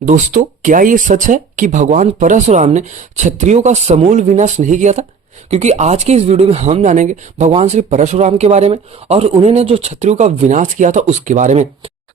दोस्तों, क्या ये सच है कि भगवान परशुराम ने क्षत्रियों का समूल विनाश नहीं किया था? क्योंकि आज के इस वीडियो में हम जानेंगे भगवान श्री परशुराम के बारे में और उन्होंने जो क्षत्रियों का विनाश किया था उसके बारे में।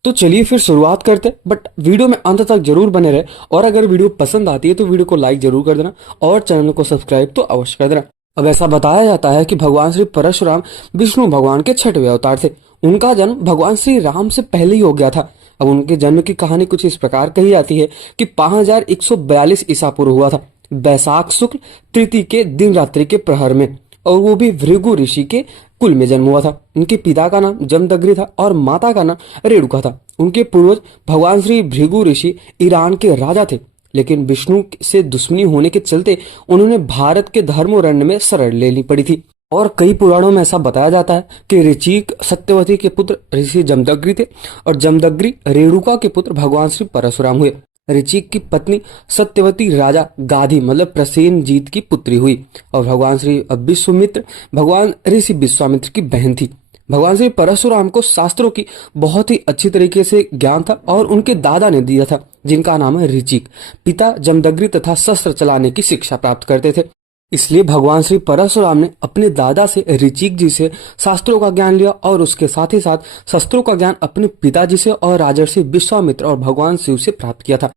तो चलिए फिर शुरुआत करते हैं, बट वीडियो में अंत तक जरूर बने रहे। और अगर वीडियो पसंद आती है तो वीडियो को लाइक जरूर कर देना और चैनल को सब्सक्राइब तो अवश्य कर देना। अब ऐसा बताया जाता है कि भगवान श्री परशुराम विष्णु भगवान के छठवें अवतार थे। उनका जन्म भगवान श्री राम से पहले ही हो गया था। अब उनके जन्म की कहानी कुछ इस प्रकार कही जाती है कि 5142 ईसा पूर्व हुआ था, बैसाख शुक्ल तृतीय के दिन रात्रि के प्रहर में, और वो भी भृगु ऋषि के कुल में जन्म हुआ था। उनके पिता का नाम जमदग्नि था और माता का नाम रेणुका था। उनके पूर्वज भगवान श्री भृगु ऋषि ईरान के राजा थे, लेकिन विष्णु से दुश्मनी होने के चलते उन्होंने भारत के धर्मरण्य में शरण लेनी पड़ी थी। और कई पुराणों में ऐसा बताया जाता है कि ऋचिक सत्यवती के पुत्र ऋषि जमदग्नि थे और जमदग्नि रेणुका के पुत्र भगवान श्री परशुराम हुए। ऋचिक की पत्नी सत्यवती राजा गाधी मतलब प्रसेनजीत की पुत्री हुई और भगवान श्री विश्वामित्र भगवान ऋषि विश्वामित्र की बहन थी। भगवान श्री परशुराम को शास्त्रों की बहुत ही अच्छी तरीके से ज्ञान था और उनके दादा ने दिया था, जिनका नाम है ऋचिक। पिता जमदग्नि तथा शस्त्र चलाने की शिक्षा प्राप्त करते थे, इसलिए भगवान श्री परशुराम ने अपने दादा से ऋचिक जी से शास्त्रों का ज्ञान लिया और उसके साथ ही साथ शस्त्रों का ज्ञान अपने पिताजी से और राजर्षि विश्वामित्र और भगवान शिव से प्राप्त किया था।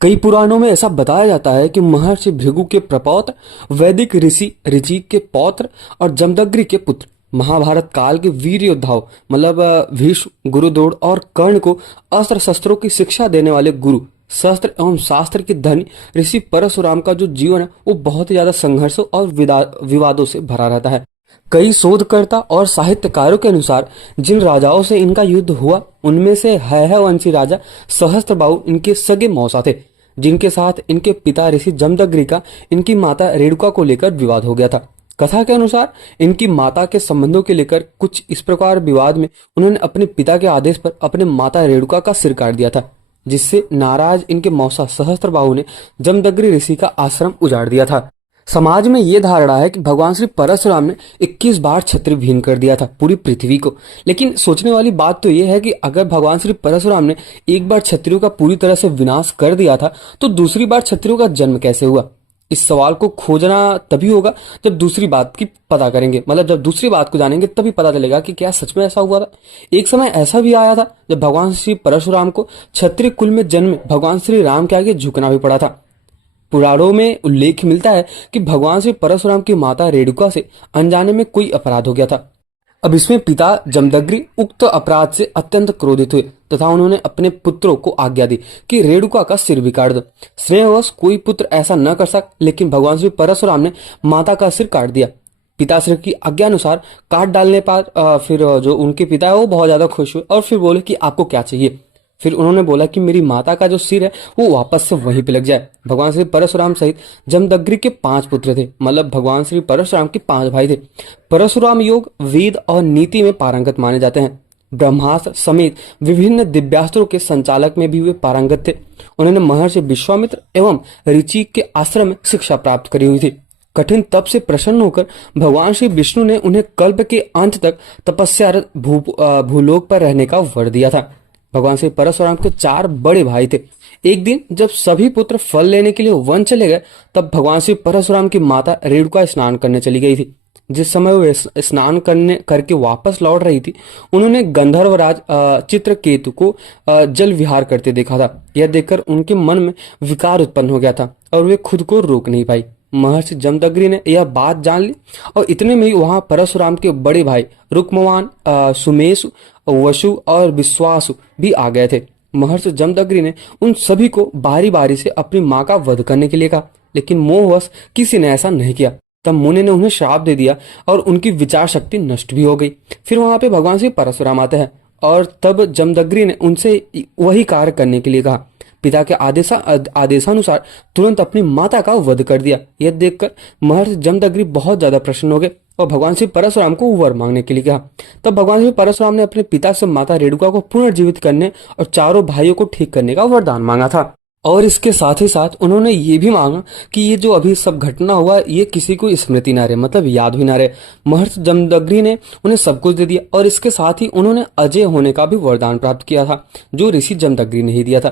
कई पुराणों में ऐसा बताया जाता है कि महर्षि भृगु के प्रपौत्र, वैदिक ऋषि ऋचिक के पौत्र और जमदग्नि के पुत्र महाभारत काल के वीर योद्धाओं मतलब भीष्म, गुरुद्रोण और कर्ण को अस्त्र शस्त्रों की शिक्षा देने वाले गुरु, शस्त्र एवं शास्त्र के धनी ऋषि परशुराम का जो जीवन है वो बहुत ही ज्यादा संघर्षों और विवादों से भरा रहता है। कई शोधकर्ता और साहित्यकारों के अनुसार जिन राजाओं से इनका युद्ध हुआ उनमें से वंशी राजा सहस्त्रबाहु इनके सगे मौसा थे, जिनके साथ इनके पिता ऋषि जमदग्नि का इनकी माता रेणुका को लेकर विवाद हो गया था। कथा के अनुसार इनकी माता के संबंधों के लेकर कुछ इस प्रकार विवाद में उन्होंने अपने पिता के आदेश पर अपने माता रेणुका का सिर काट दिया था, जिससे नाराज इनके मौसा सहस्त्रबाहु ने जमदग्नि ऋषि का आश्रम उजाड़ दिया था। समाज में ये धारणा है कि भगवान श्री परशुराम ने 21 बार छत्र विहीन कर दिया था पूरी पृथ्वी को। लेकिन सोचने वाली बात तो ये है कि अगर भगवान श्री परशुराम ने एक बार क्षत्रियों का पूरी तरह से विनाश कर दिया था तो दूसरी बार क्षत्रियों का जन्म कैसे हुआ? इस सवाल को खोजना तभी होगा जब दूसरी बात की पता करेंगे, मतलब जब दूसरी बात को जानेंगे तभी पता चलेगा कि क्या सच में ऐसा हुआ था। एक समय ऐसा भी आया था जब भगवान श्री परशुराम को क्षत्रिय कुल में जन्म भगवान श्री राम के आगे झुकना भी पड़ा था। पुराणों में उल्लेख मिलता है कि भगवान श्री परशुराम की माता रेणुका से अनजाने में कोई अपराध हो गया था। अब इसमें पिता जमदग्नि उक्त अपराध से अत्यंत क्रोधित हुए तथा उन्होंने अपने पुत्रों को आज्ञा दी कि रेणुका का सिर भी काट दो। स्नेहवश कोई पुत्र ऐसा न कर सका, लेकिन भगवान श्री परशुराम ने माता का सिर काट दिया। पिताश्री की आज्ञा अनुसार काट डालने पर फिर जो उनके पिता है वो बहुत ज्यादा खुश हुए और फिर बोले कि आपको क्या चाहिए। फिर उन्होंने बोला कि मेरी माता का जो सिर है वो वापस से वहीं पे लग जाए। भगवान श्री परशुराम सहित जमदग्नि के 5 पुत्र थे, मतलब भगवान श्री परशुराम के 5 भाई थे। परशुराम योग, वेद और नीति में पारंगत माने जाते हैं। ब्रह्मास्त्र समेत विभिन्न दिव्यास्त्रों के संचालक में भी वे पारंगत थे। उन्होंने महर्षि विश्वामित्र एवं ऋचिक के आश्रम में शिक्षा प्राप्त करी हुई थी। कठिन तप से प्रसन्न होकर भगवान श्री विष्णु ने उन्हें कल्प के अंत तक तपस्यारत भूलोक पर रहने का वर दिया था। भगवान श्री परशुराम के 4 बड़े भाई थे। एक दिन जब सभी पुत्र फल लेने के लिए वन चले गए तब भगवान श्री परशुराम की माता रेणुका स्नान करने चली गई थी। जिस समय वे स्नान करके वापस लौट रही थी उन्होंने गंधर्वराज चित्रकेतु को जल विहार करते देखा था। यह देखकर उनके मन में विकार उत्पन्न हो गया था और वे खुद को रोक नहीं पाई। महर्षि जमदग्नि ने यह बात जान ली और इतने में ही वहां परशुराम के बड़े भाई रुक्मवान, सुमेशु, वसु और विश्वासु भी आ गए थे। महर्षि जमदग्नि ने उन सभी को बारी बारी से अपनी मां का वध करने के लिए कहा, लेकिन मोहवश किसी ने ऐसा नहीं किया। तब मुनि ने उन्हें श्राप दे दिया और उनकी विचार शक्ति नष्ट भी हो गई। फिर वहां पे भगवान श्री परशुराम आते हैं और तब जमदग्नि ने उनसे वही कार्य करने के लिए कहा। पिता के आदेशानुसार तुरंत अपनी माता का वध कर दिया। यह देखकर महर्षि जमदग्नि बहुत ज्यादा प्रसन्न हो गए और भगवान श्री परशुराम को वर मांगने के लिए कहा। तब भगवान श्री परशुराम ने अपने पिता से माता रेणुका को पुनर्जीवित करने और चारों भाइयों को ठीक करने का वरदान मांगा था। और इसके साथ ही साथ उन्होंने ये भी मांगा कि ये जो अभी सब घटना हुआ ये किसी को स्मृति ना रहे, मतलब याद भी ना रहे। महर्षि जमदग्नि ने उन्हें सब कुछ दे दिया और इसके साथ ही उन्होंने अजय होने का भी वरदान प्राप्त किया था, जो ऋषि जमदग्नि ने ही दिया था।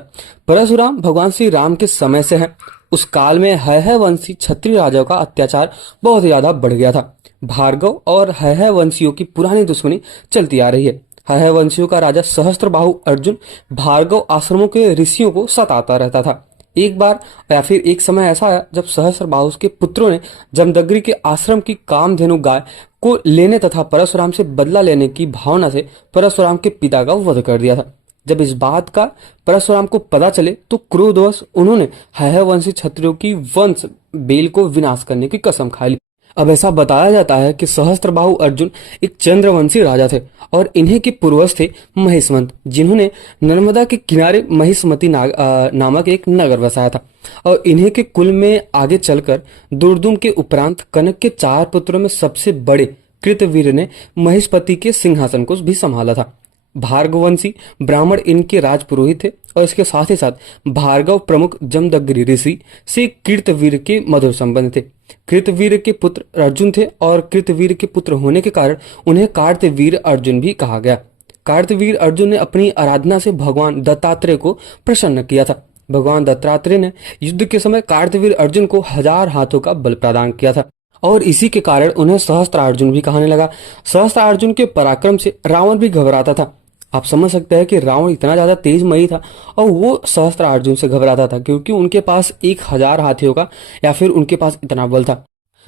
परशुराम भगवान श्री राम के समय से है। उस काल में हैहय वंशी क्षत्रिय राजाओं का अत्याचार बहुत ज्यादा बढ़ गया था। भार्गव और हैहय वंशियों की पुरानी दुश्मनी चलती आ रही है। हैहय वंशियों का राजा सहस्त्रबाहु अर्जुन भार्गव आश्रमों के ऋषियों को सताता रहता था। एक बार या फिर एक समय ऐसा आया जब सहस्त्रबाहु के पुत्रों ने जमदग्नि के आश्रम की कामधेनु गाय को लेने तथा परशुराम से बदला लेने की भावना से परशुराम के पिता का वध कर दिया था। जब इस बात का परशुराम को पता चले तो क्रोधवश उन्होंने हैहय वंशी क्षत्रियों की वंश बेल को विनाश करने की कसम खा ली। अब ऐसा बताया जाता है कि सहस्त्रबाहु अर्जुन एक चंद्रवंशी राजा थे और इन्हीं के पूर्वज थे महिष्मंत, जिन्होंने नर्मदा के किनारे महिष्मती नामक एक नगर बसाया था। और इन्हीं के कुल में आगे चलकर दुर्दुम के उपरांत कनक के 4 पुत्रों में सबसे बड़े कृतवीर ने महिष्पति के सिंहासन को भी संभाला था। भार्गवंशी ब्राह्मण इनके राजपुरोहित थे और इसके साथ ही साथ भार्गव प्रमुख जमदग्नि ऋषि से कृतवीर के मधुर संबंध थे। कृतवीर के पुत्र अर्जुन थे और कृतवीर के पुत्र होने के कारण उन्हें कार्तवीर अर्जुन भी कहा गया। कार्तवीर अर्जुन ने अपनी आराधना से भगवान दत्तात्रेय को प्रसन्न किया था। भगवान दत्तात्रेय ने युद्ध के समय कार्तवीर अर्जुन को 1000 हाथों का बल प्रदान किया था और इसी के कारण उन्हें सहस्त्रार्जुन भी कहने लगा। सहस्त्रार्जुन के पराक्रम से रावण भी घबराता था। आप समझ सकते हैं कि रावण इतना ज्यादा तेजमयी था और वो सहस्त्रार्जुन से घबराता था, क्योंकि उनके पास 1000 हाथियों का या फिर उनके पास इतना बल था।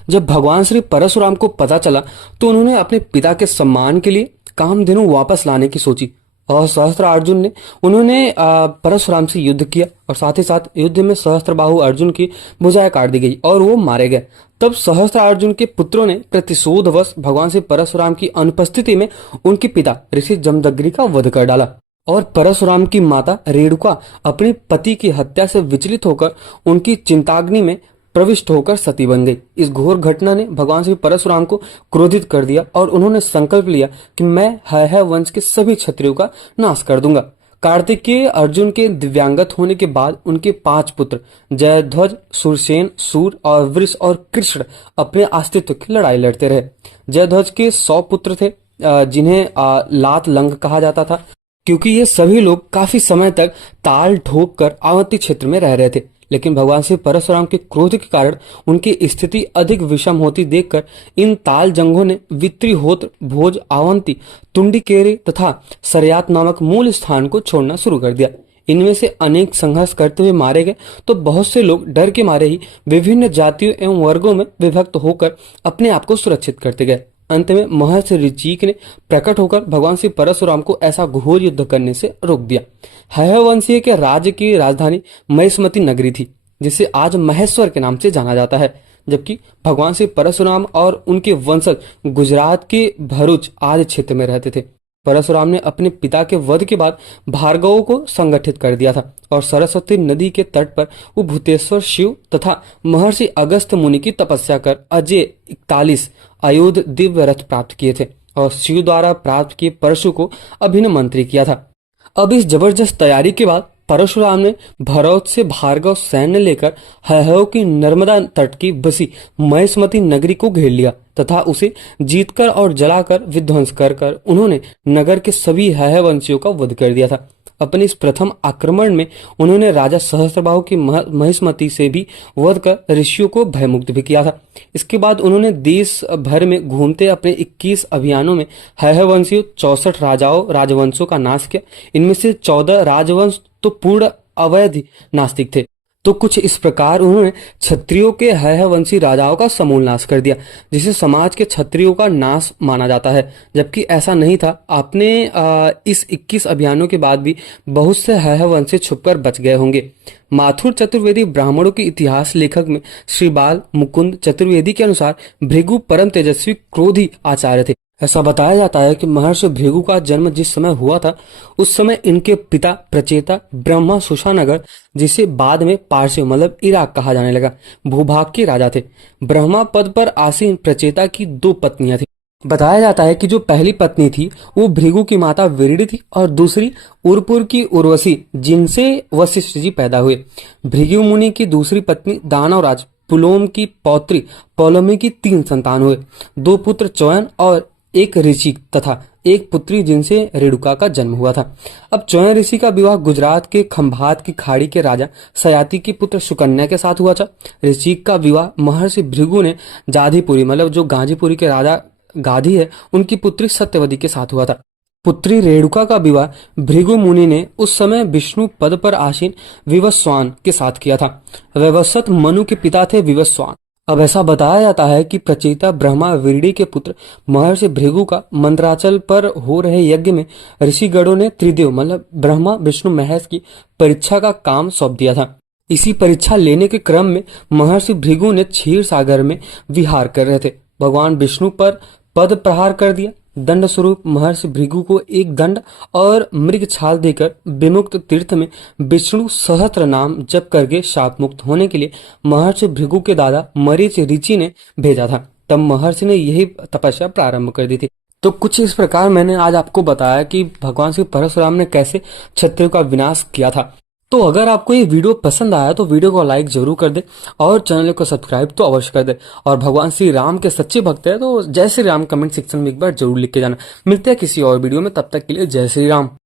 जब भगवान श्री परशुराम को पता चला तो उन्होंने अपने पिता के सम्मान के लिए कामधेनु वापस लाने की सोची और सहस्त्रार्जुन ने उन्होंने परशुराम से युद्ध किया और साथ ही साथ युद्ध में सहस्त्रबाहु अर्जुन की भुजाएं काट दी गई और वो मारे गए। तब सहस्त्रार्जुन के पुत्रों ने प्रतिशोधवश भगवान से परशुराम की अनुपस्थिति में उनके पिता ऋषि जमदग्नि का वध कर डाला और परशुराम की माता रेणुका अपने पति की हत्या से विचलित होकर उनकी चिंताग्नि में प्रविष्ट होकर सती बन गई। इस घोर घटना ने भगवान श्री परशुराम को क्रोधित कर दिया और उन्होंने संकल्प लिया कि मैं हैहय वंश के सभी क्षत्रियों का नाश कर दूंगा। कार्तिकेय अर्जुन के दिव्यांगत होने के बाद उनके 5 पुत्र जयध्वज, शूरसेन, सूर और वृष और कृष्ण अपने अस्तित्व की लड़ाई लड़ते रहे। जयध्वज के 100 पुत्र थे जिन्हें लात लंग कहा जाता था, क्योंकि ये सभी लोग काफी समय तक ताल ठोक कर अवंती क्षेत्र में रह रहे थे। लेकिन भगवान श्री परशुराम के क्रोध के कारण उनकी स्थिति अधिक विषम होती देखकर इन ताल जंगों ने वित्रिहोत्र, भोज, अवंती, तुंडिकेरे तथा सरयात नामक मूल स्थान को छोड़ना शुरू कर दिया। इनमें से अनेक संघर्ष करते हुए मारे गए तो बहुत से लोग डर के मारे ही विभिन्न जातियों एवं वर्गों में विभक्त होकर अपने आप को सुरक्षित करते गए। अंत में महर्षि ऋचिक ने प्रकट होकर भगवान श्री परशुराम को ऐसा घोर युद्ध करने से रोक दिया। हैहय वंशीय के राज्य की राजधानी महिष्मती नगरी थी, जिसे आज महेश्वर के नाम से जाना जाता है, जबकि भगवान श्री परशुराम और उनके वंशज गुजरात के भरूच आदि क्षेत्र में रहते थे। परशुराम ने अपने पिता के वध के बाद भार्गवों को संगठित कर दिया था और सरस्वती नदी के तट पर वो भूतेश्वर शिव तथा महर्षि अगस्त मुनि की तपस्या कर अजय 41 आयुध दिव्य रथ प्राप्त किए थे और शिव द्वारा प्राप्त किए परशु को अभिन्न मंत्री किया था। अब इस जबरदस्त तैयारी के बाद परशुराम ने भरौत से भार्गव सैन्य लेकर हैहयों की नर्मदा तट की बसी महिष्मती नगरी को घेर लिया तथा उसे जीतकर और जलाकर विध्वंस कर उन्होंने नगर के सभी हैहय वंशियों का वध कर दिया था। अपने इस प्रथम आक्रमण में उन्होंने राजा सहस्त्रबाहु की महिष्मती से भी वध कर ऋषियों को भयमुक्त भी किया था। इसके बाद उन्होंने देश भर में घूमते अपने 21 अभियानों में हैहय वंशियों 64 राजवंशों का नाश किया। इनमें से 14 राजवंश तो पूर्ण अवैध नास्तिक थे, तो कुछ इस प्रकार उन्होंने क्षत्रियों के हैहय वंशी राजाओं का समूल नाश कर दिया, जिसे समाज के क्षत्रियों का नाश माना जाता है, जबकि ऐसा नहीं था। आपने इस 21 अभियानों के बाद भी बहुत से हैहय वंशी छुपकर बच गए होंगे। माथुर चतुर्वेदी ब्राह्मणों के इतिहास लेखक में श्री बाल मुकुंद चतुर्वेदी के अनुसार भृगु परम तेजस्वी क्रोधी आचार्य थे। ऐसा बताया जाता है कि महर्षि भृगु का जन्म जिस समय हुआ था उस समय इनके पिता प्रचेता ब्रह्मा सुषानगर, जिसे बाद में पारसी मतलब इराक कहा जाने लगा, भूभाग के राजा थे। ब्रह्मा पद पर आसीन प्रचेता की 2 पत्नियां थी। बताया जाता है कि जो पहली पत्नी थी वो भृगु की माता विरडी थी और दूसरी उरपुर की उर्वशी जिनसे वशिष्ठ जी पैदा हुए। भृगु मुनि की दूसरी पत्नी दानवराज पुलोम की पौत्री पौलोमी की 3 संतान हुए, 2 पुत्र चौयन और एक ऋषि तथा एक पुत्री जिनसे रेणुका का जन्म हुआ था। अब चौयन ऋषि का विवाह गुजरात के खंभात की खाड़ी के राजा सयाति की पुत्र सुकन्या के साथ हुआ था। ऋषि का विवाह महर्षि भृगु ने जाधिपुरी मतलब जो गाजीपुरी के राजा गाधी है उनकी पुत्री सत्यवती के साथ हुआ था। पुत्री रेणुका का विवाह भृगु मुनि ने उस समय विष्णु पद पर आसीन विवस्वान के साथ किया था। वैवस्वत मनु के पिता थे विवस्वान। अब ऐसा बताया जाता है कि प्रचेता ब्रह्मा विरडी के पुत्र महर्षि भृगु का मंत्राचल पर हो रहे यज्ञ में ऋषिगणों ने त्रिदेव मतलब ब्रह्मा विष्णु महेश की परीक्षा का काम सौंप दिया था। इसी परीक्षा लेने के क्रम में महर्षि भृगु ने क्षीर सागर में विहार कर रहे थे। भगवान विष्णु पर पद प्रहार कर दिया। दंड स्वरूप महर्षि भृगु को एक दंड और मृग छाल देकर विमुक्त तीर्थ में विष्णु सहस्त्र नाम जप करके शाप मुक्त होने के लिए महर्षि भृगु के दादा मरीच ऋषि ने भेजा था। तब महर्षि ने यही तपस्या प्रारंभ कर दी थी। तो कुछ इस प्रकार मैंने आज आपको बताया कि भगवान श्री परशुराम ने कैसे क्षत्रियों का विनाश किया था। तो अगर आपको ये वीडियो पसंद आया तो वीडियो को लाइक जरूर कर दे और चैनल को सब्सक्राइब तो अवश्य कर दे। और भगवान श्री राम के सच्चे भक्त है तो जय श्री राम कमेंट सेक्शन में एक बार जरूर लिख के जाना। मिलते हैं किसी और वीडियो में, तब तक के लिए जय श्री राम।